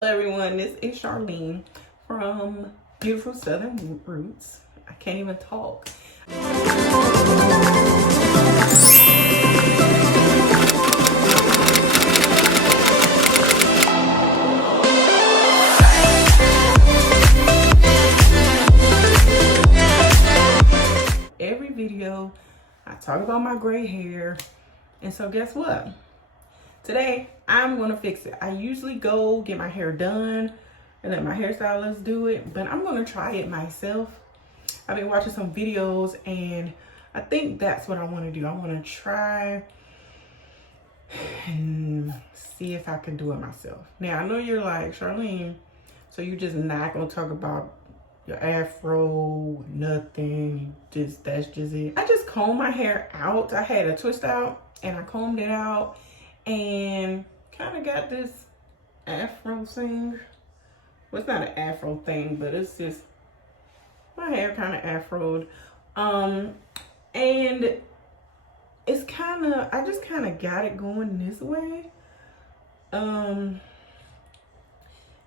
Hello everyone, this is Charlene from Beautiful Southern Roots. I can't even talk. Every video I talk about my gray hair, and so guess what? Today, I'm gonna fix it. I usually go get my hair done and let my hairstylist do it, but I'm gonna try it myself. I've been watching some videos and I think that's what I wanna do. I wanna try and see if I can do it myself. Now, I know you're like, Charlene, so you're just not gonna talk about your afro, nothing, that's just it. I just combed my hair out. I had a twist out and I combed it out and kind of got this afro thing. Well, it's not an afro thing, but it's just my hair kind of afroed. And it's kind of, I just kind of got it going this way. And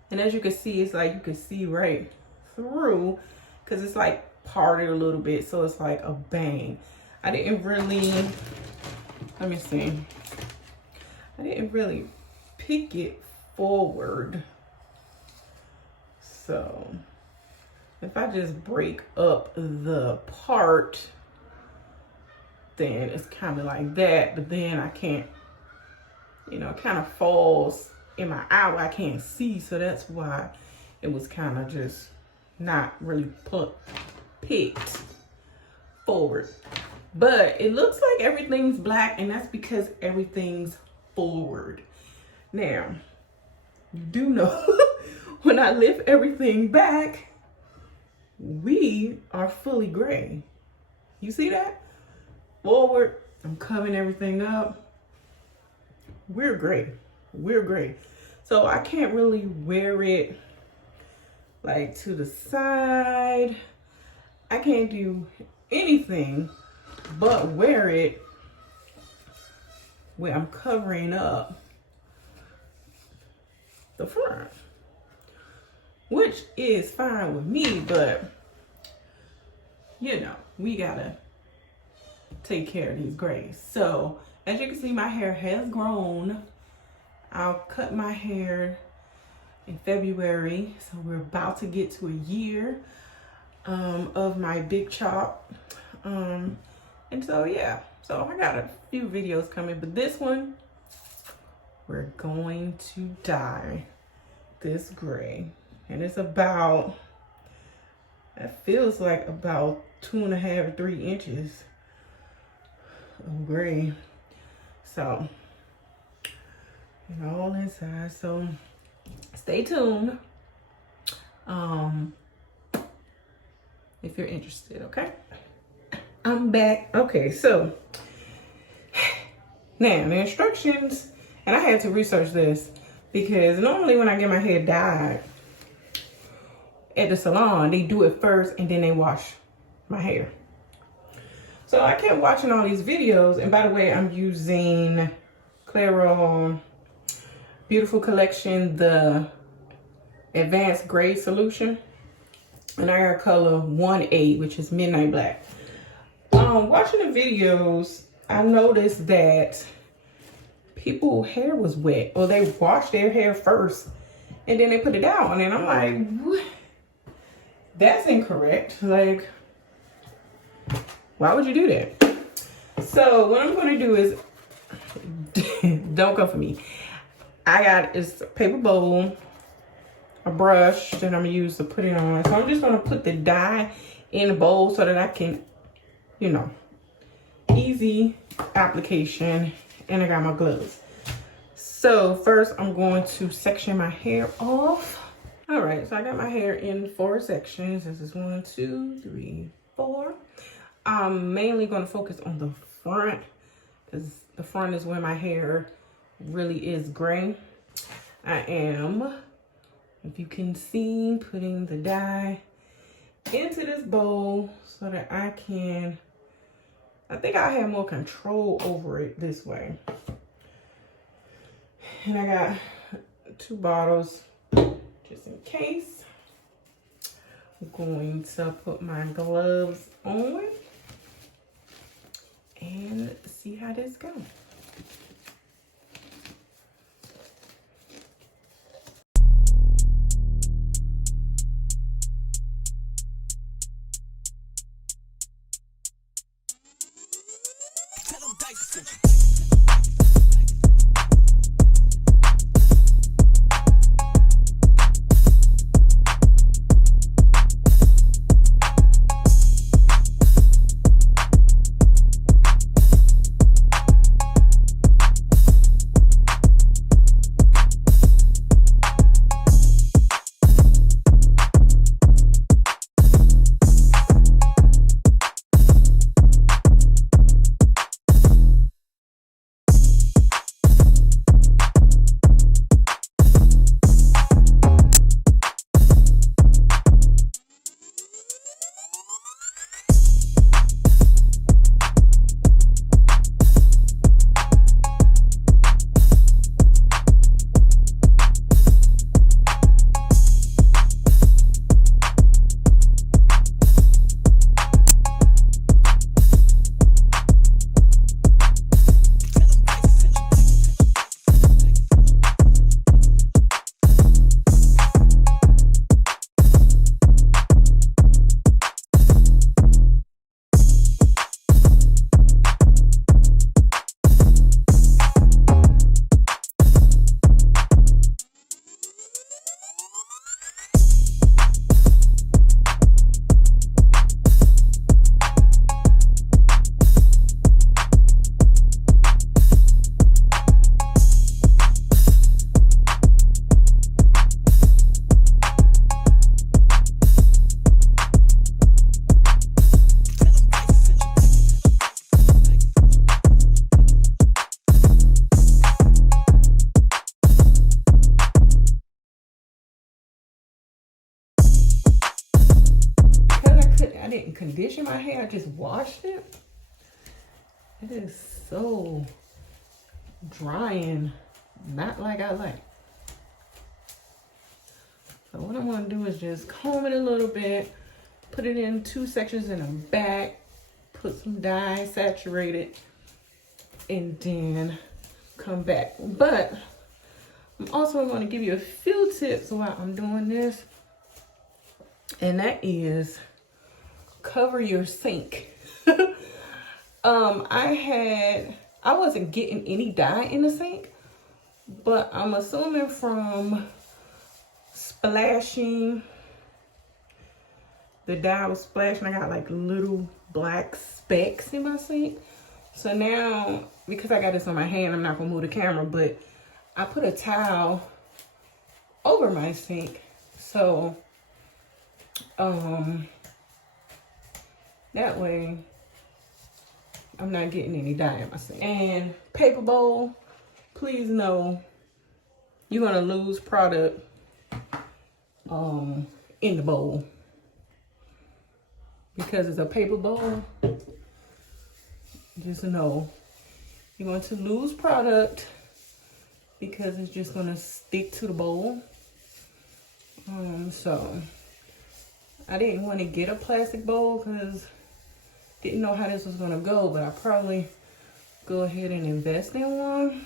as you can see, it's like you can see right through because it's like parted a little bit, so it's like a bang. I didn't really, let me see. I didn't really pick it forward. So if I just break up the part, then it's kind of like that, but then I can't, you know, it kind of falls in my eye where I can't see, so that's why it was kind of just not really picked forward. But it looks like everything's black, and that's because everything's forward. Now, you do know when I lift everything back, we are fully gray. You see that? Forward, I'm covering everything up. We're gray. We're gray. So I can't really wear it like to the side. I can't do anything but wear it where I'm covering up the front, which is fine with me, but you know, we gotta take care of these grays. So as you can see, my hair has grown. I'll cut my hair in February, so we're about to get to a year of my big chop. And so yeah, so I got a few videos coming, but this one, we're going to dye this gray. And it's about, it feels like about 2.5 or 3 inches of gray. So, and all inside, so stay tuned if you're interested, okay? I'm back. Okay, so now the instructions, and I had to research this because normally when I get my hair dyed at the salon, they do it first and then they wash my hair. So I kept watching all these videos, and by the way, I'm using Clairol Beautiful Collection, the Advanced Gray Solution, and I got color 1A, which is Midnight Black. Watching the videos, I noticed that people's hair was wet, or they washed their hair first and then they put it down, and I'm like, what? That's incorrect. Like, why would you do that? So what I'm going to do is, don't come for me. I got this paper bowl, a brush that I'm going to use to put it on. So I'm just going to put the dye in the bowl so that I can, you know, easy application. And I got my gloves. So first I'm going to section my hair off. All right, so I got my hair in 4 sections. This is 1, 2, 3, 4. I'm mainly going to focus on the front because the front is where my hair really is gray. I am, if you can see, putting the dye into this bowl so that I can, I think I have more control over it this way. And I got 2 bottles just in case. I'm going to put my gloves on and see how this goes. I didn't condition my hair, I just washed it. It is so dry and not like I like. So what I'm gonna do is just comb it a little bit, put it in 2 sections in the back, put some dye, saturate it, and then come back. But I'm also gonna give you a few tips while I'm doing this, and that is cover your sink. I wasn't getting any dye in the sink, but I'm assuming from splashing, the dye was splashing, I got like little black specks in my sink. So now, because I got this on my hand, I'm not gonna move the camera, but I put a towel over my sink. So, that way I'm not getting any dye in my sink. And paper bowl, please know you're gonna lose product in the bowl. Because it's a paper bowl, just know you're going to lose product because it's just gonna stick to the bowl. So I didn't want to get a plastic bowl because didn't know how this was gonna go, but I'll probably go ahead and invest in one.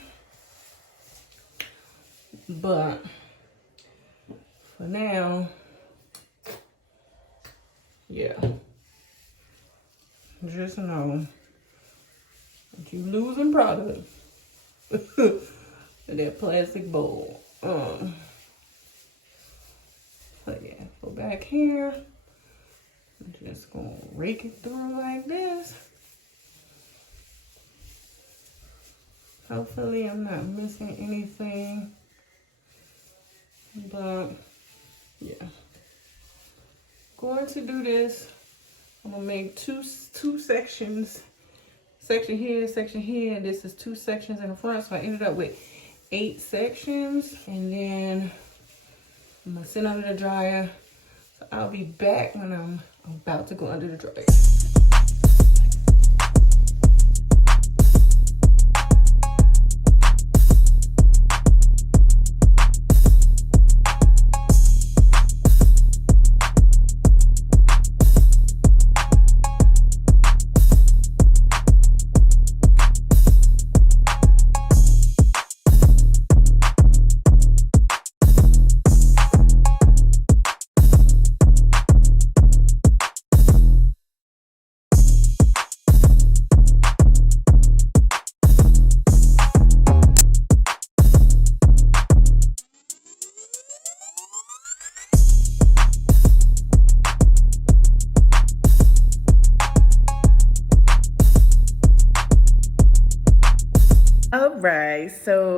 But for now, yeah, just know that you losing product with that plastic bowl. So yeah, go back here. I'm just gonna rake it through like this. Hopefully I'm not missing anything. But yeah, going to do this. I'm gonna make two sections. Section here, section here. This is 2 sections in the front, so I ended up with 8 sections. And then I'm gonna sit under the dryer. So I'll be back when I'm about to go under the dryer.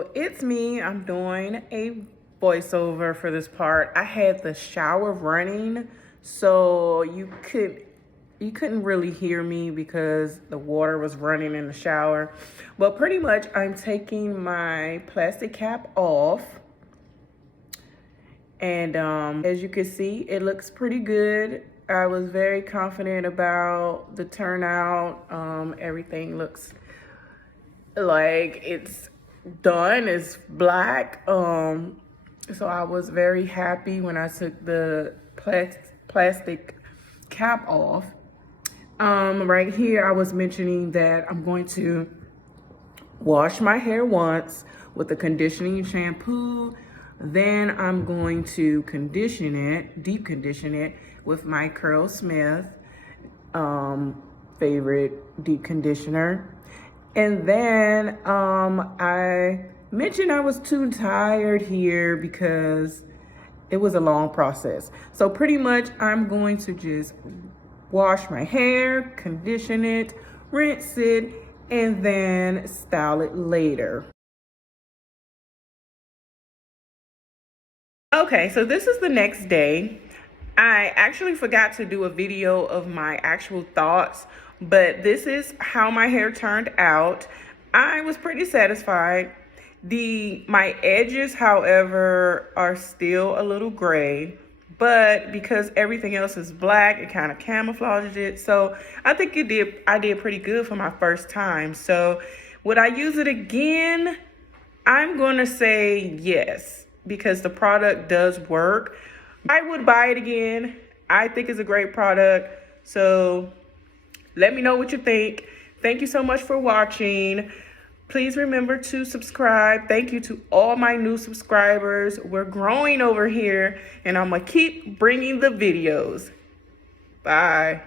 so it's me. I'm doing a voiceover for this part. I had the shower running, so you couldn't really hear me because the water was running in the shower. But pretty much I'm taking my plastic cap off. And as you can see, it looks pretty good. I was very confident about the turnout. Everything looks like it's done. It's black. So I was very happy when I took the plastic cap off. Right here, I was mentioning that I'm going to wash my hair once with a conditioning shampoo. Then I'm going to condition it, deep condition it with my Curlsmith favorite deep conditioner. And then I mentioned I was too tired here because it was a long process. So pretty much I'm going to just wash my hair, condition it, rinse it, and then style it later. Okay, so this is the next day. I actually forgot to do a video of my actual thoughts, but this is how my hair turned out. I was pretty satisfied. My edges, however, are still a little gray, but because everything else is black, it kind of camouflages it. So I think I did pretty good for my first time. So would I use it again? I'm gonna say yes, because the product does work. I would buy it again. I think it's a great product. So let me know what you think. Thank you so much for watching. Please remember to subscribe. Thank you to all my new subscribers. We're growing over here, and I'm gonna keep bringing the videos. Bye.